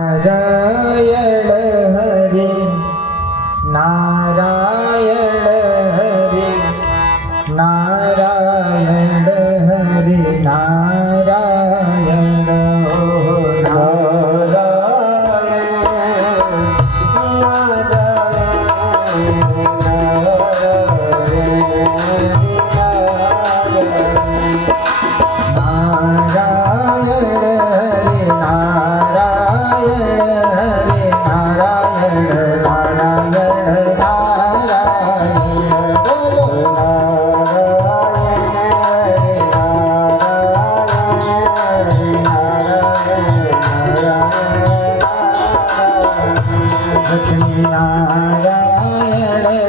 नारायण हरि नारायण हरि नारायण हरि नारायण हो नारायण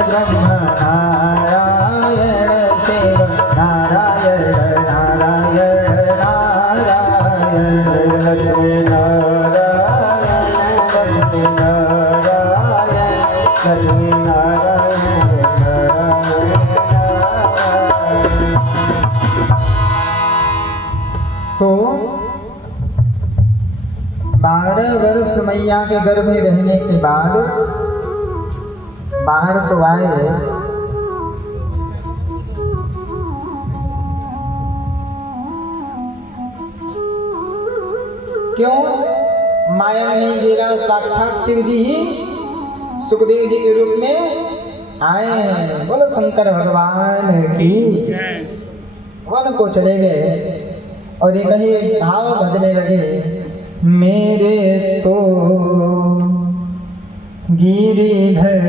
ब्रह्म नारायण शिव नारायण नारायण नारायण लक्ष्मी नारायण लक्ष्मी नारायण लक्ष्मी नारायण तो 12 वर्ष मैया के गर्भ में रहने के बाद बाहर तो आए, क्यों? माया नहीं गिरा, साक्षात शिव जी ही सुखदेव जी के रूप में आए हैं। बोलो शंकर भगवान की। वन को चले गए और ये कहीं भाव भजने लगे, मेरे तो गिरिधर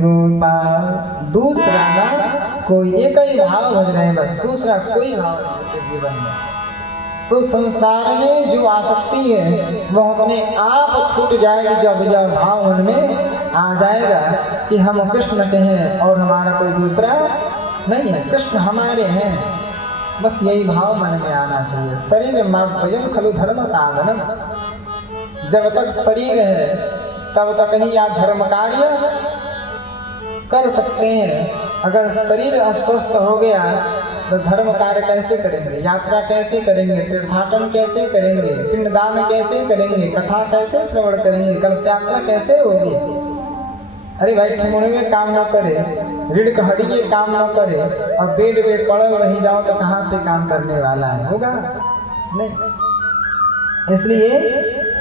गोपाल। दूसरा ना कोई, एक ही भाव भज रहे हैं बस, दूसरा कोई भाव नहीं जीवन में। तो संसार में जो आसक्ति है वह अपने आप छूट जाएगी जब यह भाव उनमें आ जाएगा कि हम कृष्ण के हैं और हमारा कोई दूसरा नहीं है, कृष्ण हमारे हैं। बस यही भाव मन में आना चाहिए। शरीर माध्यम खलु धर्म साधन। जब तक शरीर है तब तक ही आप धर्म कार्य कर सकते हैं। अगर शरीर अस्वस्थ हो गया तो धर्म कार्य कैसे करेंगे, यात्रा कैसे करेंगे, तीर्थाटन कैसे करेंगे, पिंडदान कैसे करेंगे, कथा कैसे श्रवण करेंगे, कलश यात्रा कैसे होगी। अरे भाई ठिमुन में काम न करे, रीढ़ कड़िए काम न करे और बेड पे पड़ल रही जाओ तो कहाँ से काम करने वाला है, होगा नहीं। इसलिए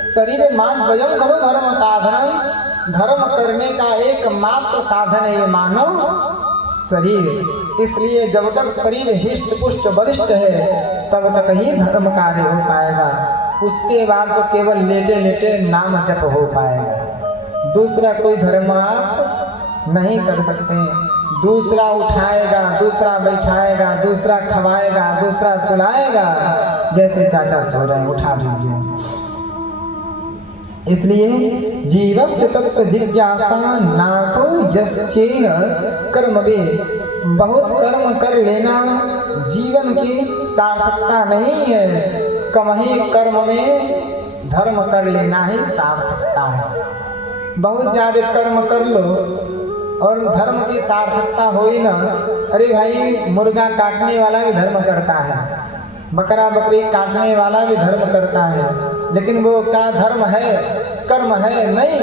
शरीर माध्यम करो धर्म साधन। धर्म करने का एकमात्र साधन है ये मानव शरीर। इसलिए जब तक शरीर हिष्ट पुष्ट वरिष्ठ है तब तक ही धर्म कार्य हो पाएगा। उसके बाद तो केवल लेटे लेटे नाम जप हो पाएगा। दूसरा कोई धर्म आप नहीं कर सकते। दूसरा उठाएगा, दूसरा बैठाएगा, दूसरा खवाएगा, दूसरा सुलाएगा। जैसे चाचा सो रहे हैं उठा लीजिए। इसलिए जीवस्य तत्व जिज्ञासा नातो यश्चेह कर्मवे। बहुत कर्म कर लेना जीवन की सार्थकता नहीं है। कम ही कर्म में धर्म कर लेना ही सार्थकता है। बहुत ज्यादा कर्म कर लो और धर्म की सार्थकता हो ही ना। अरे भाई मुर्गा काटने वाला भी धर्म करता है, बकरा बकरी काटने वाला भी धर्म करता है, लेकिन वो क्या धर्म है, कर्म है नहीं।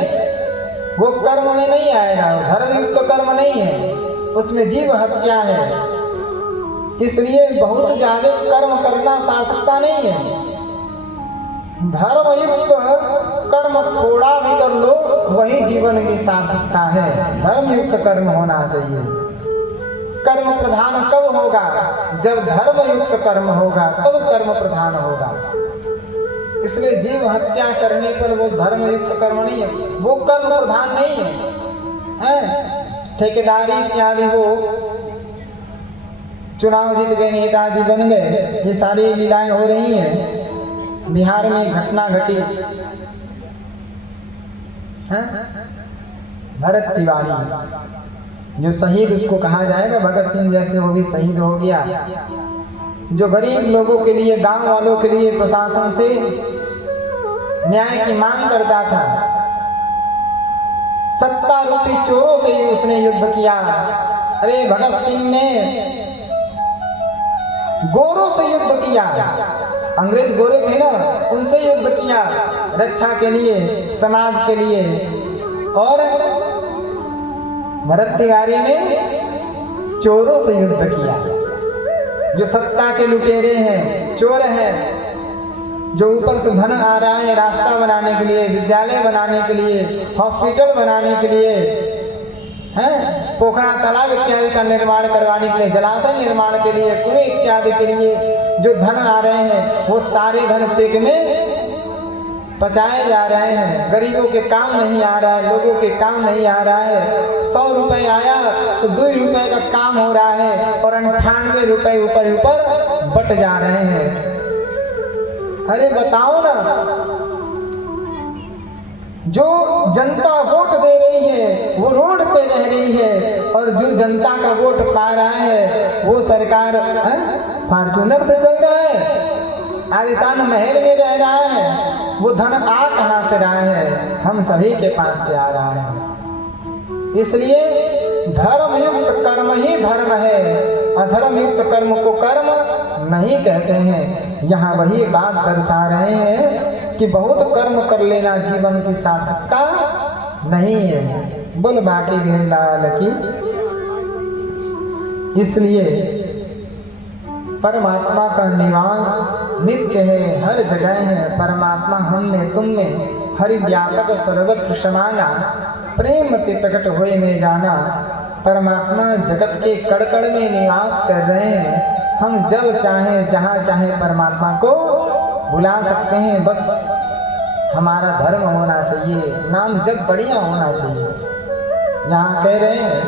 वो कर्म में नहीं आएगा, धर्म युक्त कर्म नहीं है, उसमें जीव हत्या है। इसलिए बहुत ज्यादा कर्म करना सार्थकता नहीं है। धर्म युक्त कर्म थोड़ा भी कर लो वही जीवन की सार्थकता है। धर्म युक्त कर्म होना चाहिए। कर्म प्रधान कब होगा? जब धर्म युक्त कर्म होगा तब कर्म प्रधान होगा। इसलिए जीव हत्या करने पर वो धर्म युक्त कर्म नहीं है, वो कर्म प्रधान नहीं है। ठेकेदारी इत्यादि वो चुनाव जीत गए, नेताजी बन गए, ये सारी लीलाएं हो रही हैं। बिहार में घटना घटी, भरत तिवारी जो शहीद उसको कहा जाएगा, भगत सिंह जैसे वो भी शहीद हो गया। जो गरीब लोगों के लिए, गांव वालों के लिए प्रशासन से न्याय की मांग करता था। सत्तारूपी चोरों से ही उसने युद्ध किया। अरे भगत सिंह ने गोरों से युद्ध किया, अंग्रेज गोरे थे ना, उनसे युद्ध किया। रक्षा के लिए, समाज के लिए। और भरत तिवारी ने चोरों से युद्ध किया, जो सत्ता के लुटेरे हैं, चोर हैं, जो ऊपर से धन आ रहा है रास्ता बनाने के लिए, विद्यालय बनाने के लिए, हॉस्पिटल बनाने के लिए, हैं, पोखरा तालाब इत्यादि का निर्माण करवाने के लिए, जलाशय निर्माण के लिए, कुएं इत्यादि के लिए जो धन आ रहे हैं, वो सारे धन पेट में पचाए जा रहे हैं। गरीबों के काम नहीं आ रहा है, लोगों के काम नहीं आ रहा है। 100 रुपए आया तो 2 रुपए का काम हो रहा है और 98 रुपए ऊपर बट जा रहे हैं। अरे बताओ ना, जो जनता वोट दे रही है वो रोड पे रह रही है, और जो जनता का वोट पा रहा है वो सरकार फॉर्च्यूनर से चल रहा है, आलिशान महल में रह रहा है। वो धन आ कहां से रहा है? हम सभी के पास से आ रहा है। इसलिए धर्म युक्त कर्म ही धर्म है, अधर्म युक्त कर्म को कर्म नहीं कहते हैं। यहाँ वही बात दर्शा रहे हैं कि बहुत कर्म कर लेना जीवन की सार्थकता नहीं है। बोल बाकी गिरिलाल की। इसलिए परमात्मा का निवास नित्य है, हर जगह है। परमात्मा हम में, तुम में, हरि व्यापक सर्वत्र समाना, प्रेम ते प्रकट होए में जाना। परमात्मा जगत के कड़ में निवास कर रहे हैं। हम जब चाहें जहाँ चाहें परमात्मा को बुला सकते हैं। बस हमारा धर्म होना चाहिए, नाम जब बढ़िया होना चाहिए। यहाँ कह रहे हैं,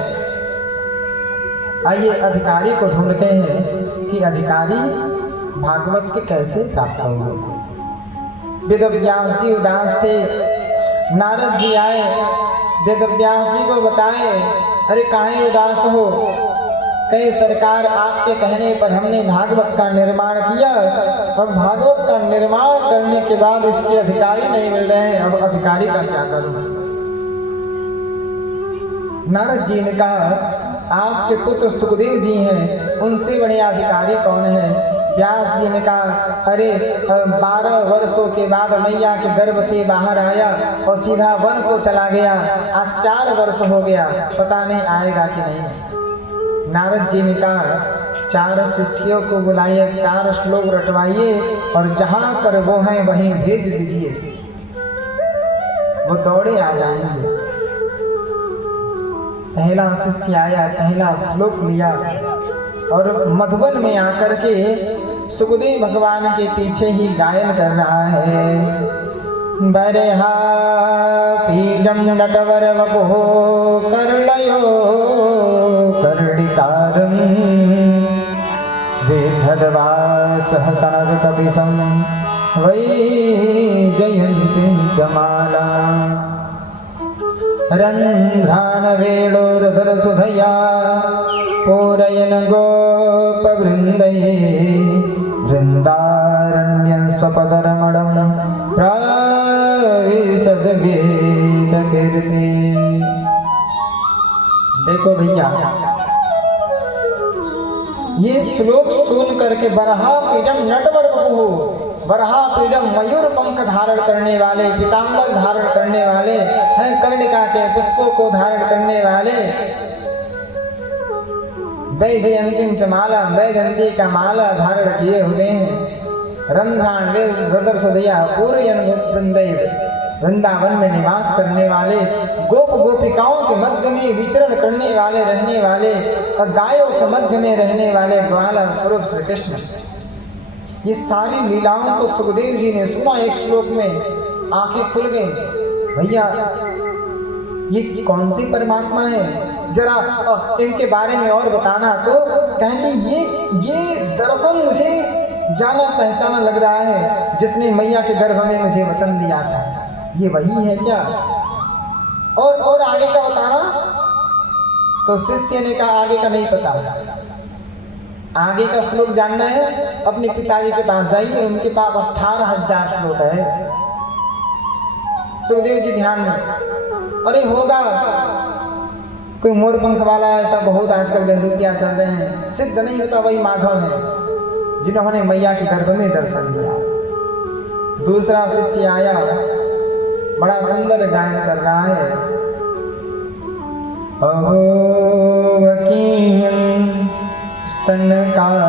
आइए अधिकारी को ढूंढते हैं कि अधिकारी भागवत के कैसे प्राप्त होंगे। वेदव्यास जी उदास थे, नारद जी आए, वेदव्यास जी को बताए, अरे काहे उदास हो? कहे सरकार आपके कहने पर हमने भागवत का निर्माण किया, और भागवत का निर्माण करने के बाद इसके अधिकारी नहीं मिल रहे हैं, अब अधिकारी का क्या करूं? नारद जी ने कहा, आपके पुत्र सुखदेव जी हैं, उनसे बड़े अधिकारी कौन है? व्यास जी ने कहा, अरे 12 वर्षों के बाद मैया के गर्भ से बाहर आया और सीधा वन को चला गया। आज 4 वर्ष हो गया, पता नहीं आएगा कि नहीं। नारद जी ने कहा, 4 शिष्यों को बुलाइए, 4 श्लोक रटवाइए और जहां पर वो हैं वहीं भेज दीजिए, वो दौड़े आ जाएंगे। पहला शिष्य आया, पहला श्लोक लिया और मधुबन में आकर के सुखदेव भगवान के पीछे ही गायन कर रहा है। बरहा पीडम नटवर वपुः करलयो कर्णिकारं वेभद्वासः कनक कपिशं वैजयन्तीं च माला रन्ध्रान वेणोरधर सुधया पूरयन गोपवृन्दैः वृन्दारण्यं स्वपदरमणं प्राविशस गीतकीर्ति। देखो भैया, ये श्लोक सुन करके बरहा पीडम नटवर वपुः, बरहा पीडम मयूर पंख धारण करने वाले, पीतांबर धारण करने वाले हैं, कर्णिका के पुष्पों को धारण करने वाले, वैजयंतीं च माला, वैजयंती का माला धारण किए हुए हैं। रंध्रान वे रदर सुधया पूरयन वृंदैव, वृंदावन में निवास करने वाले, गोप गोपिकाओं के मध्य में विचरण करने वाले, रहने वाले, और गायों के मध्य में रहने वाले ग्वाला स्वरूप श्री कृष्ण। ये सारी लीलाओं को सुखदेव जी ने सुना एक श्लोक में, आंखें खुल गई। भैया ये कौन सी परमात्मा है, जरा इनके बारे में और बताना। तो कहेंगे ये दरअसल मुझे जाना पहचाना लग रहा है, जिसने मैया के गर्भ में मुझे वचन दिया था, ये वही है क्या? और आगे का बताना। तो शिष्य ने कहा, आगे का नहीं पता, आगे का श्लोक जानना है, अपने पिताजी के पास जाइए, उनके पास 18,000 श्लोक है। सुखदेव जी ध्यान में, अरे होगा कोई मोर पंख वाला, ऐसा बहुत आजकल गहरुकिया चल रहे हैं, सिद्ध नहीं होता वही माधव है जिन्होंने मैया के गर्भ में दर्शन दिया। दूसरा शिष्य आया, बड़ा सुंदर गायन कर रहा है। अहो वकीयं स्तनकालकूटं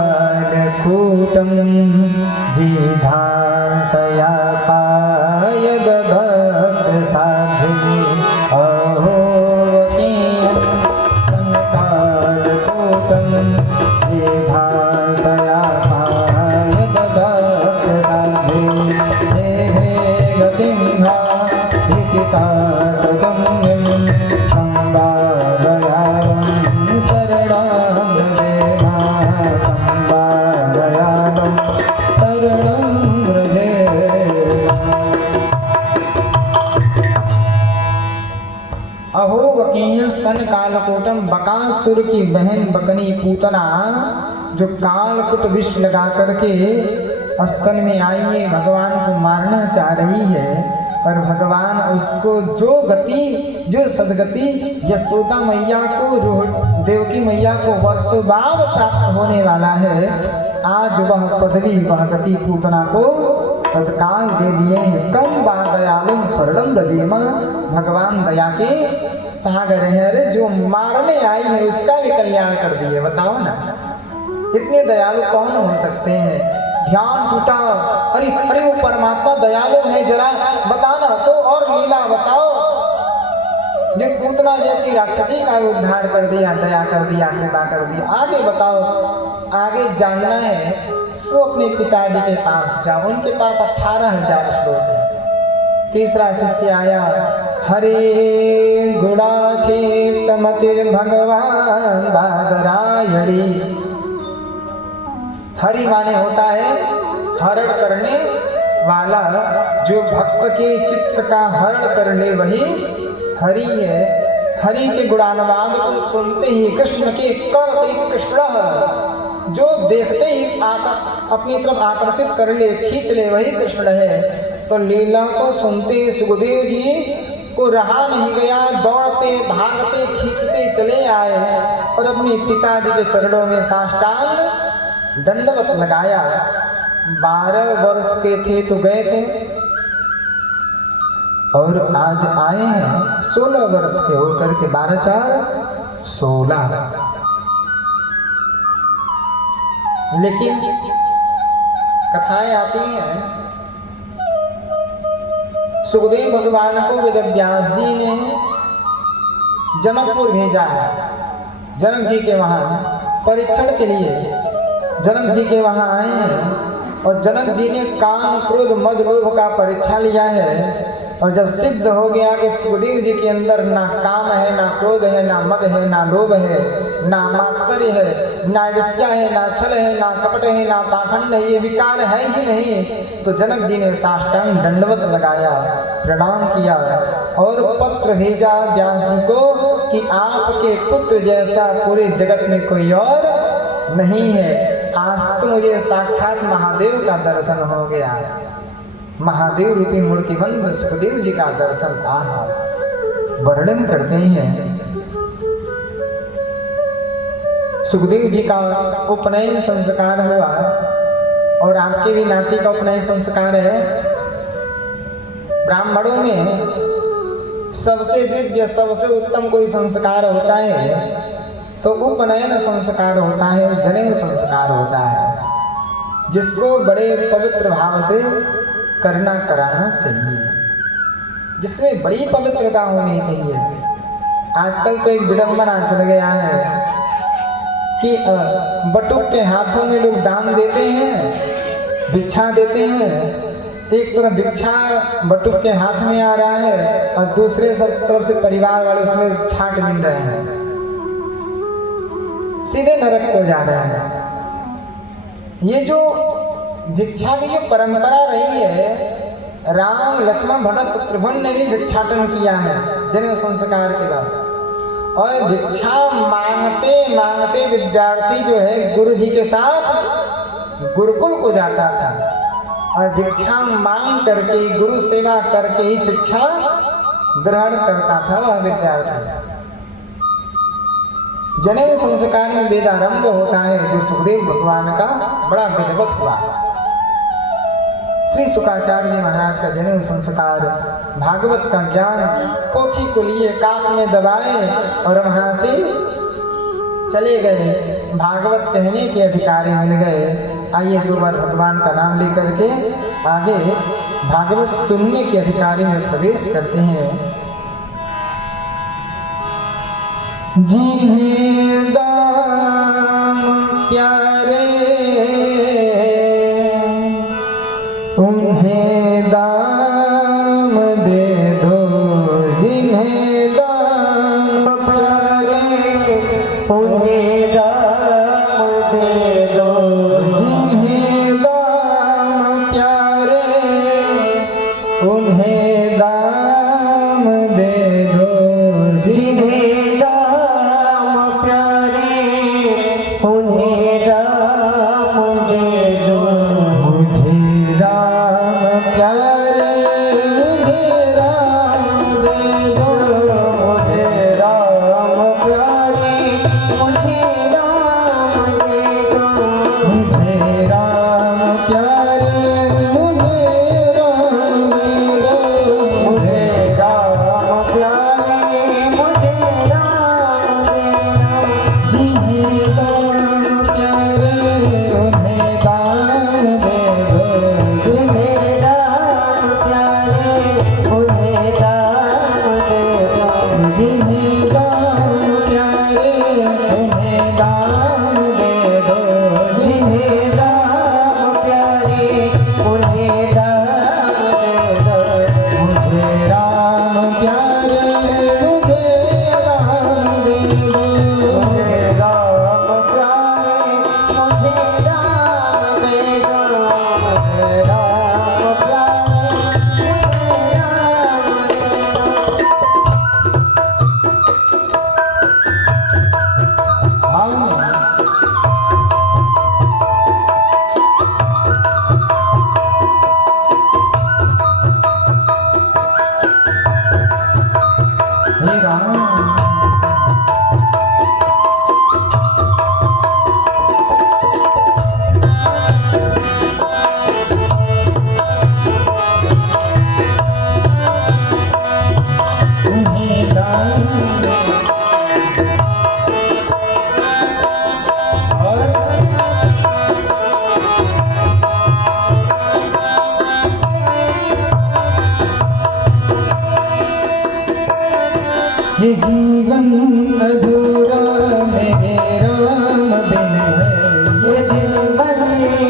जिघांसया पायद भक्तसाध्वी। अहो वकीयं स्तनकालकूटं जिघांसया पायद भक्तसाध्वी। देहे गतिं भावितातगम्यं संवादयामं शरणं व्रजेमा। संवादयामं शरणं व्रजेमा। अहो वकीय स्तन कालकूटम, बकासुर की बहन बकनी पूतना जो कालकुट विष लगा करके स्तन में आई है, भगवान को मारना चाह रही है। पर भगवान उसको जो गति, जो सदगति यशोदा मैया को, देवकी मैया को वर्षों बाद प्राप्त होने वाला है, आज वह पदवी, वह गति पूतना को तत्काल दे दिए हैं। कम बा दयालुम शरणम व्रजेमा, भगवान दया के सागर है। अरे जो मारने आई है उसका भी कल्याण कर दिए, बताओ ना, इतने दयालु कौन हो सकते हैं। ध्यान टूटा, अरे अरे वो परमात्मा दयालु है, जरा बताना तो और लीला बताओ। जो पूतना जैसी राक्षसी का उद्धार कर दिया, दया कर दिया, कृपा कर दिया, आगे बताओ। आगे जानना है सो अपने पिताजी के पास जाओ, उनके पास 18,000 श्लोक है। तीसरा शिष्य आया, हरे गुणाक्षेप्तमतिर भगवान बादरायणी। हरि माने होता है हरण करने वाला, जो भक्त के चित्त का हरण कर ले वही हरि है। हरि के गुणानुवाद को सुनते ही कृष्ण के कर सहित कृष्ण, जो देखते ही अपनी तरफ आकर्षित कर ले, खींच ले, वही कृष्ण है। तो लीला को सुनते सुखदेव जी को रहा नहीं गया, दौड़ते भागते खींचते चले आए और अपने पिताजी के चरणों में साष्टांग दंडवत लगाया। 12 वर्ष के थे तो गए थे और आज आए हैं 16 वर्ष के होकर के, 12 4 16। लेकिन कथाएं आती हैं, सुखदेव भगवान को वेदव्यास जी ने जनकपुर भेजा है, जनक जी के वहां परीक्षण के लिए। जनक जी के वहां आए हैं और जनक जी ने काम क्रोध मद लोभ का परीक्षा लिया है। और जब सिद्ध हो गया कि सुखदेव जी के अंदर ना काम है, ना क्रोध है, ना मद है, ना लोभ है, ना मात्सर्य है, ना ईर्ष्या है, ना छल है, ना कपट है, ना पाखंड है, ये विकार है ही नहीं, तो जनक जी ने साष्टांग दंडवत लगाया, प्रणाम किया और पत्र भेजा व्यास जी को कि आपके पुत्र जैसा पूरे जगत में कोई और नहीं है। आज तो मुझे साक्षात महादेव का दर्शन हो गया। महादेव रूपी मूर्तिबंध सुखदेव जी का दर्शन था। वर्णन करते हैं, सुखदेव जी का उपनयन संस्कार हुआ और आपके भी नाती का उपनयन संस्कार है। ब्राह्मणों में सबसे दिव्य, सबसे उत्तम कोई संस्कार होता है तो उपनयन संस्कार होता है, जनेऊ संस्कार होता है, जिसको बड़े पवित्र भाव से करना कराना चाहिए, जिसमें बड़ी पवित्रता होनी चाहिए। आजकल तो एक विडंबना चल गया है कि बटुक के हाथों में लोग दान देते हैं, भिक्षा देते हैं। एक तरफ भिक्षा बटुक के हाथ में आ रहा है और दूसरे सब तरफ से परिवार वाले उसमें छाट मिल रहे हैं, सीधे नरक को जा रहे हैं। ये जो भिक्षा की जो परंपरा रही है, राम लक्ष्मण भरत शत्रुघ्न ने भी भिक्षाटन किया है जनेऊ संस्कार के बाद। और भिक्षा मांगते मांगते विद्यार्थी जो है गुरु जी के साथ गुरुकुल को जाता था और भिक्षा मांग करके गुरु सेवा करके ही शिक्षा ग्रहण करता था वह विद्यार्थी। जनेऊ संस्कार में वेदारंभ होता है जो सुखदेव भगवान का बड़ा विधिवत हुआ। श्री शुकाचार्य जी महाराज का जन्म संस्कार, भागवत का ज्ञान पोथी को लिए कान में दबाए और वहां से चले गए। भागवत कहने के अधिकारी मिल गए। आइए दो बार भगवान का नाम लेकर के आगे भागवत सुनने के अधिकारी में प्रवेश करते हैं। जिन्हें दाम प्यारे उन्हें दाम दे दो, जिन्हें दाम प्यारे उन्हें दाम दे दो, जिन्हें दाम प्यारे उन्हें दाम दे दो, जिन्हें दाम प्यारे उन्हें दाम दे दो। मुझे राम प्यारे मुझे राम दे दो, मुझे राम प्यारे मुझे राम दे दो, मुझे राम प्यारे मुझे राम दे दो, मुझे राम प्यारे मुझे राम दे दो, जिन्हें दाम प्यारे उन्हें दाम दे दो, जिन्हें दाम प्यारे उन्हें दाम दे दो, जिन्हें दाम प्यारे उन्हें दाम दे दो, जिन्हें दाम प्यारे उन्हें दाम दे दो। मुझे राम प्यारे मुझे राम दे दो, मुझे राम प्यारे मुझे राम दे दो, मुझे राम प्यारे मुझे राम दे दो। भाव में हे राम उन्हें दाम दे और ये जीवन अधूरा मेरे राम बिन है, ये जीवन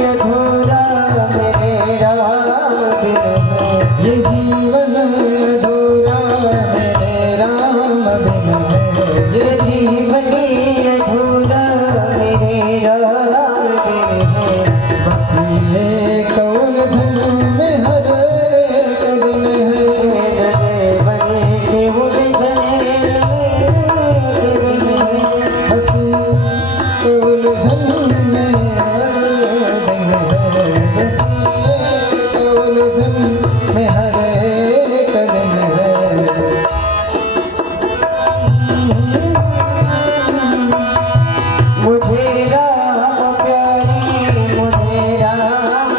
अधूरा मेरे राम बिन है, ये जीवन अधूरा मेरे राम बिन है, ये जीवन अधूरा मेरे राम बिन है। बस ये कौन धन में हर एक दिन है, बने के उलझने बस के उलझन में हर दिन है, बस के उलझन में हर एक दिन है। मुझे राम प्यारी मुझे राम,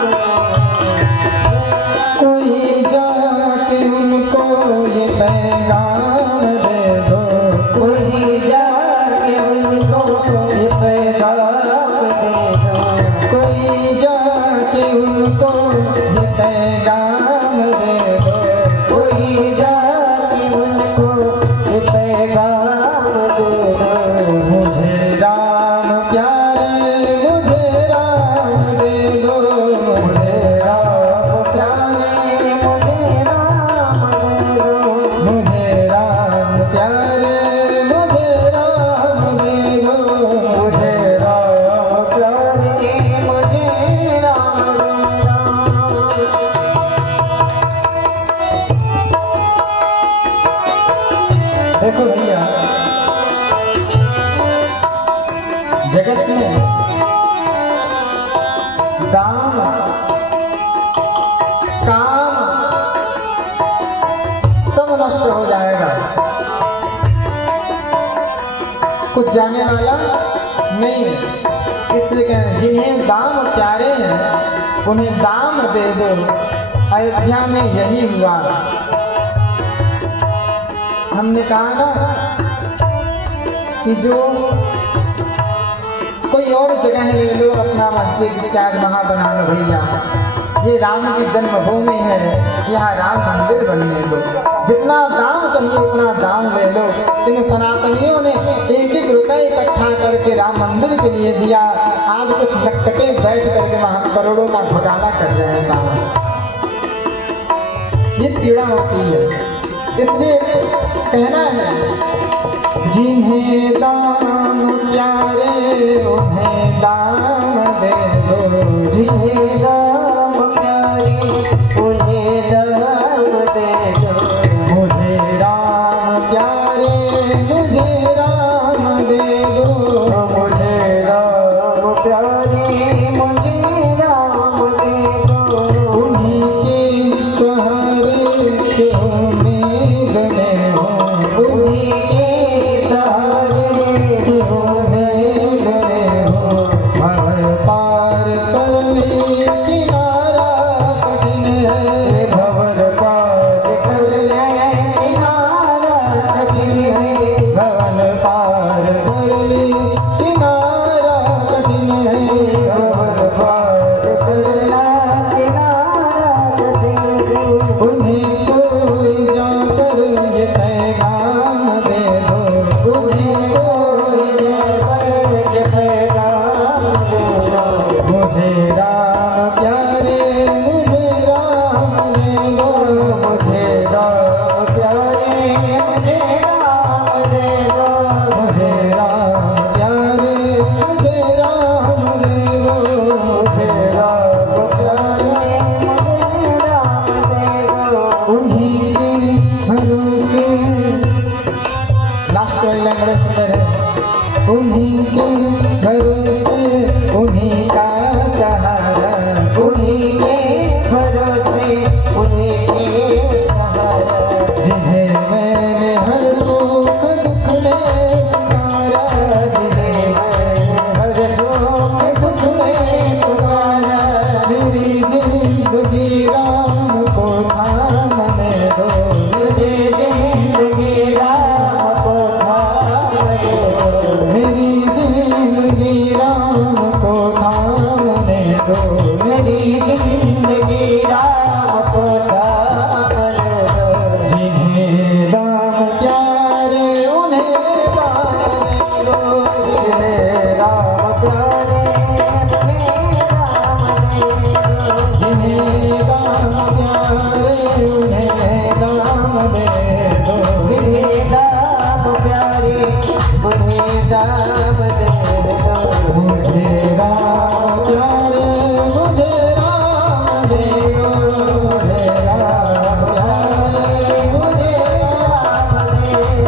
कोई जाके उनको ये पैगाम दे दो, कोई जाके उनको ये पैगाम दे दो, कोई जाके उनको ये पैगाम दे दो, कोई जाके उनको ये पैगाम दे दो। मुझे राम प्यारे मुझे राम दे दो, मुझे राम प्यारे मुझे राम दे दो, मुझे राम प्यारे मुझे राम दे दो, मुझे राम प्यारे मुझे राम दे दो। देखो भैया, जगत में दाम काम सब नष्ट हो जाएगा, कुछ जाने वाला नहीं है। इसलिए कहते हैं जिन्हें दाम प्यारे हैं उन्हें दाम दे दो। अयोध्या में यही हुआ। हमने कहा ना कि जो कोई और जगह ले लो, अपना मस्जिद इत्यादि वहाँ बना लो भैया, ये राम की जन्मभूमि है, यहाँ राम मंदिर बनने दो। जितना दाम चाहिए उतना दाम ले लो। इन सनातनियों ने एक एक रुपए इकट्ठा करके राम मंदिर के लिए दिया। आज कुछ नक्कटे बैठ करके वहाँ करोड़ों का घोटाला कर रहे हैं साहब। ये पीड़ा होती है। इसलिए कहना है, जिन्हें दाम प्यारे उन्हें दाम दे दो, जिन्हें दाम प्यारे उन्हें दाम दे दो। मुझे राम प्यारे मुझे राम दे दो, मुझे राम प्यारे मुझे राम दे दो। उन्हीं के सहारे के उम्मीद में हो, उन्हीं के सहारे के उम्मीद में हो। भंवर पार करने किनारा कठिन है, भंवर पार करने किनारा कठिन है, भंवर पार करने किनारा कठिन है, भंवर पार करना किनारा कठिन है। उन्हें कोई जाकर ये पैगाम दे दो, उन्हें कोई जाकर ये पैगाम दे दो। मुझे राम प्यारे मुझे राम दे दो, मुझे राम प्यारे मुझे राम दे दो, मुझे राम प्यारे मुझे राम दे दो, मुझे राम प्यारे मुझे राम दे दो। उन्हीं के भरोसे लास्ट वाला बड़ा सुंदर है। उन्हीं के भरोसे उन्हीं का सहारा, उन्हीं के भरोसे उन्हीं के सहारा। जिन्हें मैंने हर सुख दुख में पुकारा, जिन्हें मैंने हर सुख दुख में पुकारा। मेरी जिंदगी राम को थामने दो, मुझे जिंदगी राम को थामने दो। मेरी जिंदगी राम को थामने दो, मेरी जिंदगी राम को थामने दो। जिन्हें दाम प्यारे उन्हें दाम दो, जिन्हें राम प्यारे उन्हें दाम दो, जिन्हें दाम प्यारे उन्हें दाम दे दो, जिन्हें दाम प्यारे उन्हें दाम दे दो। मुझे राम प्यारे मुझे राम दे दो, मुझे राम प्यारे मुझे राम दे दो,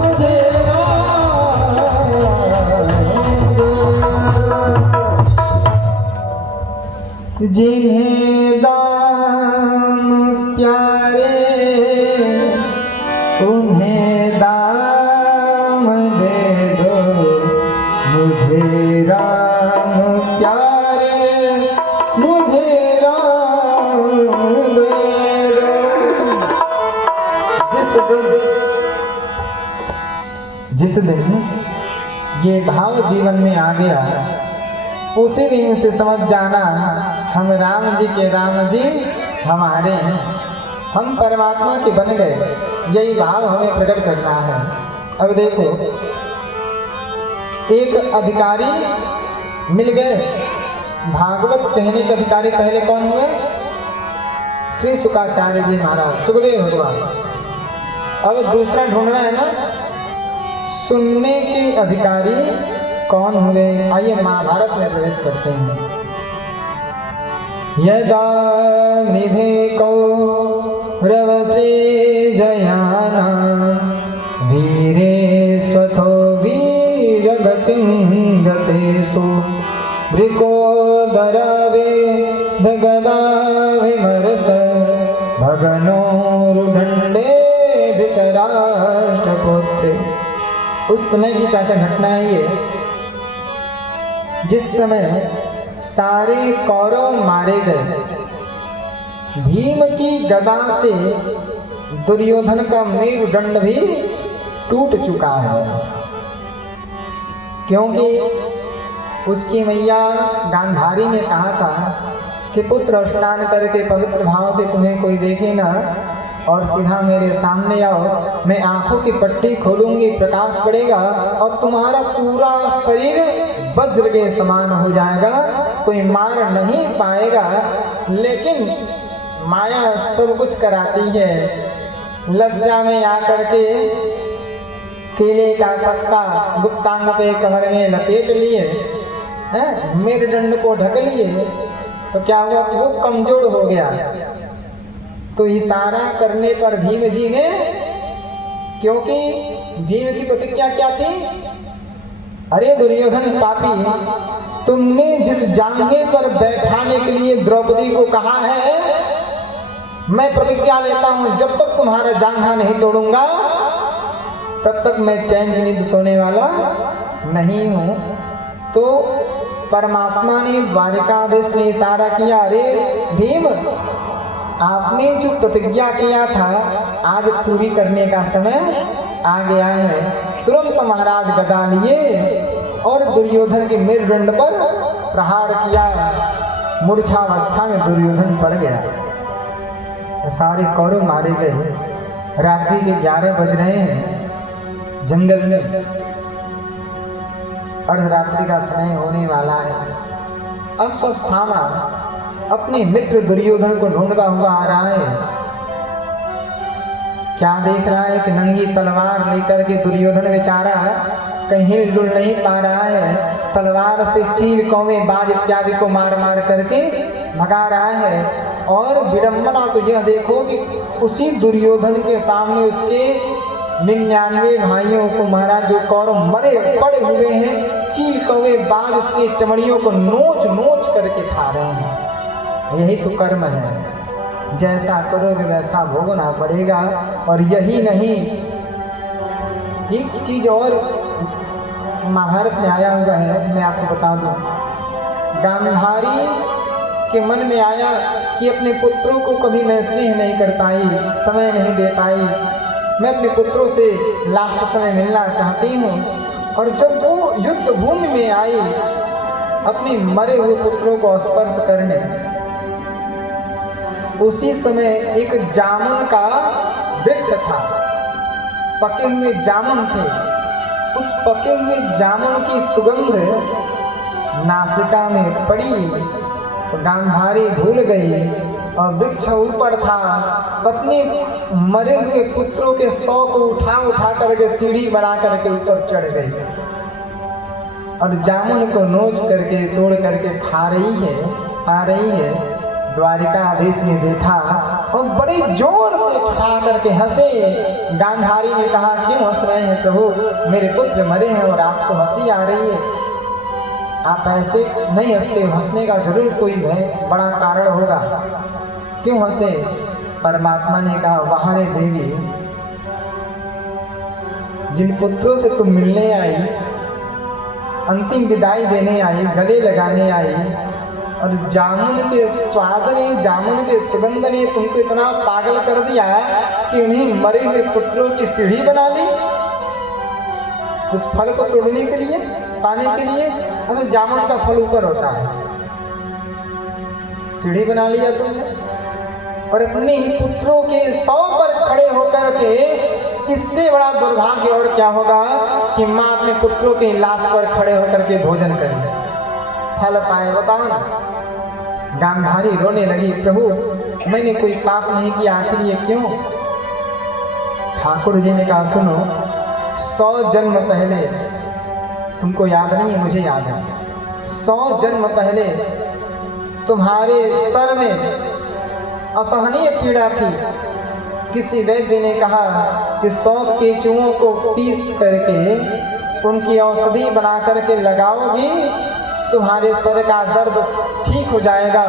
मुझे राम प्यारे मुझे राम दे दो। जिन्हें दाम प्यारे उन्हें दाम दे दो, मुझे राम प्यारे मुझे राम दे दो। जिस दिन ये भाव जीवन में आ गया, उसी दिन से समझ जाना हम राम जी के राम जी हमारे हैं, हम परमात्मा के बन गए। यही भाव हमें प्रकट करना है। अब देखो, एक अधिकारी मिल गए। भागवत कहने के अधिकारी पहले कौन हुए? श्री शुकाचार्य जी महाराज, सुखदेव भगवान। अब दूसरा ढूंढना है ना, सुनने के अधिकारी कौन हुए? आइए महाभारत में प्रवेश करते हैं। यदा निधे कौरवसे जयाना वीरे स्वथो वीरगतिं गतेषु वृकोदरावे गदा विमर्श भगनोरुदंडे धृतराष्ट्रपुत्रे। उस समय की चाचा घटना है ये, जिस समय सारे कौरव मारे गए, भीम की गदा से दुर्योधन का मेरुदंड भी टूट चुका है, क्योंकि उसकी मैया गांधारी ने कहा था कि पुत्र स्नान करके पवित्र भाव से तुम्हें कोई देखे ना और सीधा मेरे सामने आओ, मैं आंखों की पट्टी खोलूंगी, प्रकाश पड़ेगा और तुम्हारा पूरा शरीर वज्र के समान हो जाएगा, कोई मार नहीं पाएगा। लेकिन माया सब कुछ कराती है। लज्जा में आकर के केले का पत्ता गुप्तांग पे कमर में लपेट लिए, मेरुदंड को ढक लिए, तो क्या हुआ कि वो कमजोर हो गया। तो इशारा करने पर भीम जी ने, क्योंकि भीम की प्रतिज्ञा क्या थी, अरे दुर्योधन पापी, तुमने जिस जांघे पर बैठाने के लिए द्रौपदी को कहा है, मैं प्रतिज्ञा लेता हूं जब तक तुम्हारा जांघा नहीं तोड़ूंगा तब तक मैं चैन की नींद सोने वाला नहीं हूं। तो परमात्मा ने द्वारिकाधीश ने इशारा किया, अरे भीम, आपने जो प्रतिज्ञा किया था आज पूरी करने का समय आ गया है। तुरंत महाराज गदा लिए और दुर्योधन के मेरुदंड पर प्रहार किया। मूर्छावस्था में दुर्योधन पड़ गया। सारे कौरव मारे गए। रात्रि के 11 बज रहे हैं। जंगल में अर्धरात्रि का समय होने वाला है। अश्वत्थामा अपने मित्र दुर्योधन को ढूंढता हुआ आ रहा है। क्या देख रहा है कि नंगी तलवार लेकर के दुर्योधन बेचारा कहीं हिल डुल नहीं पा रहा है। तलवार से चील, कौवे, बाज इत्यादि को मार मार करके भगा रहा है। और विडंबना तो यह देखो कि उसी दुर्योधन के सामने उसके 99 भाइयों को महाराज जो कौरव मरे पड़े हुए हैं, चील, कौवे, बाज उसके चमड़ियों को नोच नोच करके खा रहे हैं। यही तो कर्म है, जैसा करोगे वैसा भोगना पड़ेगा। और यही नहीं, एक चीज और महाभारत में आया हुआ है, मैं आपको बता दूं। गांधारी के मन में आया कि अपने पुत्रों को कभी मैं स्नेह नहीं कर पाई, समय नहीं दे पाई, मैं अपने पुत्रों से लास्ट समय मिलना चाहती हूँ। और जब वो युद्ध भूमि में आई अपने मरे हुए पुत्रों को स्पर्श करने, उसी समय एक जामुन का वृक्ष था, पके हुए जामुन थे। उस पके हुए जामुन की सुगंध नासिका में पड़ी तो गांधारी भूल गई और वृक्ष ऊपर था, अपने मरे हुए पुत्रों के 100 को उठा उठा करके सीढ़ी बना करके ऊपर चढ़ गई और जामुन को नोच करके तोड़ करके खा रही है। द्वारिकाधीश ने देखा और बड़े जोर से उठा करके हंसे। गांधारी ने कहा, क्यों हंस रहे हैं प्रभु, मेरे पुत्र मरे हैं और आपको हंसी आ रही है। आप ऐसे नहीं हंसते, हंसने का जरूर कोई बड़ा कारण होगा, क्यों हंसे। परमात्मा ने कहा, वहां रे देवी, जिन पुत्रों से तुम मिलने आई, अंतिम विदाई देने आई, गले लगाने आई, और जामुन के स्वाद ने, जामुन के सुगंध ने तुमको इतना पागल कर दिया कि उन्हीं मरे हुए पुत्रों की सीढ़ी बना ली उस फल को तोड़ने के लिए, पाने के लिए। असल जामुन का फल ऊपर होता है, सीढ़ी बना लिया तुमने और अपने ही पुत्रों के 100 पर खड़े होकर के, इससे बड़ा दुर्भाग्य और क्या होगा कि माँ अपने पुत्रों के लाश पर खड़े होकर के भोजन करे, फल पाए, बताओ ना। गांधारी रोने लगी, प्रभु मैंने कोई पाप नहीं किया, आखिर ये क्यों। ठाकुर जी ने कहा, सुनो, 100 जन्म पहले, तुमको याद नहीं, मुझे याद है, 100 जन्म पहले तुम्हारे सर में असहनीय पीड़ा थी। किसी वैद्य ने कहा कि 100 केचुओं को पीस करके उनकी औषधि बना करके लगाओगी, तुम्हारे सर का दर्द ठीक हो जाएगा।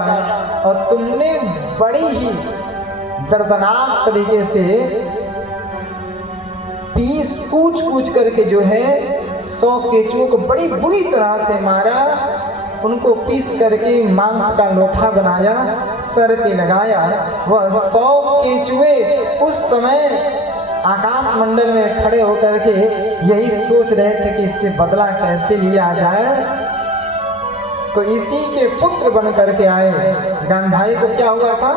और तुमने बड़ी ही दर्दनाक तरीके से पूछ करके जो है 100 केचुओं को बड़ी बुरी तरह से मारा उनको पीस करके मांस का लोथा बनाया, सर पे लगाया। वह 100 केचुए उस समय आकाश मंडल में खड़े होकर के यही सोच रहे थे कि इससे बदला कैसे लिया जाए। तो इसी के पुत्र बन करके आए। गांधारी को क्या हुआ था?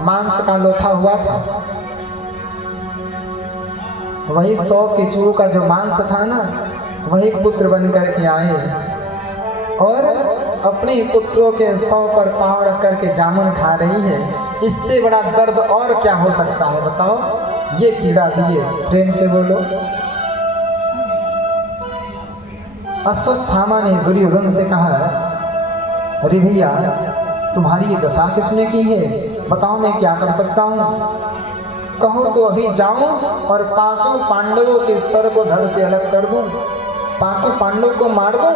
मांस का लोथा हुआ था। वही 100 केचुओं का जो मांस था ना, वही पुत्र बन करके आए और अपने पुत्रों के 100 पर पांव रख करके जामुन खा रही है। इससे बड़ा दर्द और क्या हो सकता है बताओ? ये पीड़ा दिए। प्रेम से बोलो। अश्वत्थामा ने दुर्योधन से कहा, अरे भैया, तुम्हारी ये दशा किसने की है? बताओ मैं क्या कर सकता हूँ? कहो तो अभी जाऊं और 5 पांडवों के सर को धड़ से अलग कर दूं, 5 पांडवों को मार दूं